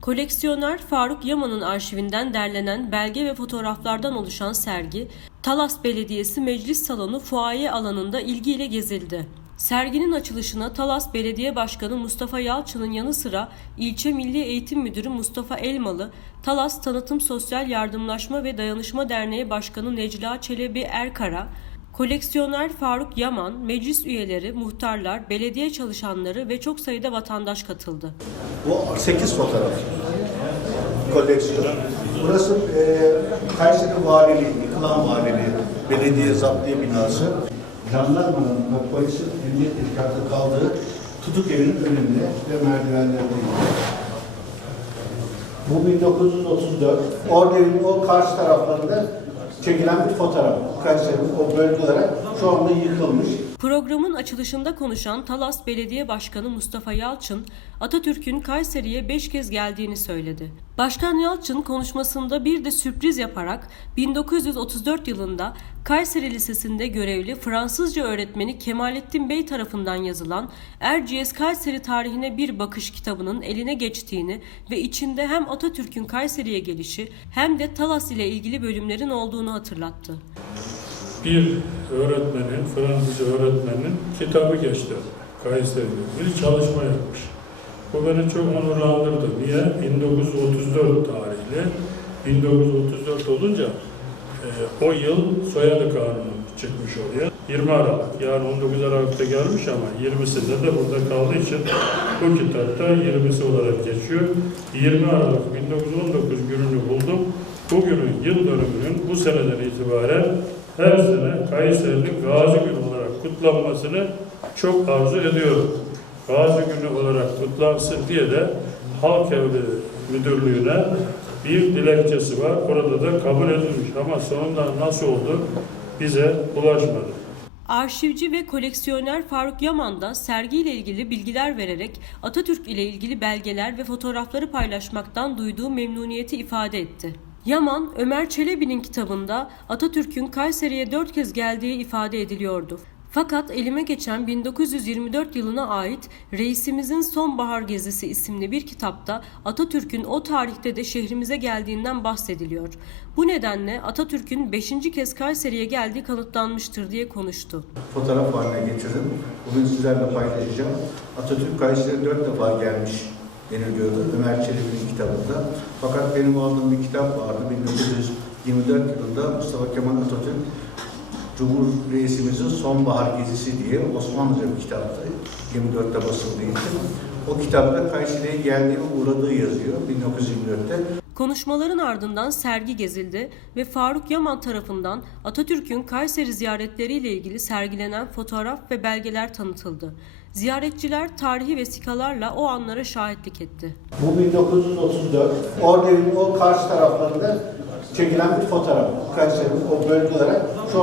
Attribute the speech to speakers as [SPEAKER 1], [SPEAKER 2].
[SPEAKER 1] Koleksiyoner Faruk Yaman'ın arşivinden derlenen belge ve fotoğraflardan oluşan sergi, Talas Belediyesi Meclis Salonu fuaye alanında ilgiyle gezildi. Serginin açılışına Talas Belediye Başkanı Mustafa Yalçın'ın yanı sıra İlçe Milli Eğitim Müdürü Mustafa Elmalı, Talas Tanıtım Sosyal Yardımlaşma ve Dayanışma Derneği Başkanı Necla Çelebi Erkara, koleksiyoner Faruk Yaman, meclis üyeleri, muhtarlar, belediye çalışanları ve çok sayıda vatandaş katıldı.
[SPEAKER 2] Bu 8 fotoğraf koleksiyonu. Burası e, Kayseri Valiliği, yıkılan Valiliği, Belediye Zaptiye Binası. Jandarmanın ve polisin emniyet teşkilatı kaldığı tutuk evinin önünde ve merdivenlerdeyim. Bu 1934. Orada evin o karşı taraflarında çekilen bir fotoğraf. Kayseri'nin o bölge olarak şu anda yıkılmış.
[SPEAKER 1] Programın açılışında konuşan Talas Belediye Başkanı Mustafa Yalçın, Atatürk'ün Kayseri'ye beş kez geldiğini söyledi. Başkan Yalçın konuşmasında bir de sürpriz yaparak 1934 yılında Kayseri Lisesi'nde görevli Fransızca öğretmeni Kemalettin Bey tarafından yazılan Erciyes Kayseri tarihine bir bakış kitabının eline geçtiğini ve içinde hem Atatürk'ün Kayseri'ye gelişi hem de Talas ile ilgili bölümlerin olduğunu hatırlattı.
[SPEAKER 3] bir öğretmenin, Fransızca öğretmenin kitabı geçti. Kayseri'de bir çalışma yapmış. Bu beni çok onurlandırdı. Niye? 1934 tarihli. 1934 olunca e, o yıl soyadı kanunu çıkmış oluyor. 20 Aralık. Yani 19 Aralık'ta gelmiş ama 20'sinde de burada kaldığı için bu kitapta 20'si olarak geçiyor. 20 Aralık 1919 gününü buldum. Bugünün yıl dönümünün bu seneden itibaren her sene Kayseri'nin Gazi Günü olarak kutlanmasını çok arzu ediyorum. Gazi Günü olarak kutlansın diye de Halk Evleri Müdürlüğü'ne bir dilekçesi var. Orada da kabul edilmiş ama sonunda nasıl oldu bize ulaşmadı.
[SPEAKER 1] Arşivci ve koleksiyoner Faruk Yaman da sergiyle ilgili bilgiler vererek Atatürk ile ilgili belgeler ve fotoğrafları paylaşmaktan duyduğu memnuniyeti ifade etti. Yaman, Ömer Çelebi'nin kitabında Atatürk'ün Kayseri'ye dört kez geldiği ifade ediliyordu. Fakat elime geçen 1924 yılına ait Reisimizin Sonbahar Gezisi isimli bir kitapta Atatürk'ün o tarihte de şehrimize geldiğinden bahsediliyor. Bu nedenle Atatürk'ün 5. kez Kayseri'ye geldiği kanıtlanmıştır diye konuştu.
[SPEAKER 2] fotoğraf haline getirdim. Bugün sizlerle paylaşacağım. Atatürk Kayseri'ye dört defa gelmiş deniliyordu Ömer Çelebi'nin kitabında. Fakat benim aldığım bir kitap vardı 1924 yılında Mustafa Kemal Atatürk Cumhur Reisimizin Sonbahar Gezisi diye Osmanlıca bir kitaptı. 24'te basıldıydı. O kitapta Kayseri'ye geldiği ve uğradığı yazıyor 1924'te.
[SPEAKER 1] Konuşmaların ardından sergi gezildi ve Faruk Yaman tarafından Atatürk'ün Kayseri ziyaretleriyle ilgili sergilenen fotoğraf ve belgeler tanıtıldı. Ziyaretçiler tarihi vesikalarla o anlara şahitlik etti.
[SPEAKER 2] Bu 1934. Orada evin o karşı taraflarında çekilen bir fotoğraf. Kayseri'nin o bölge olarak şu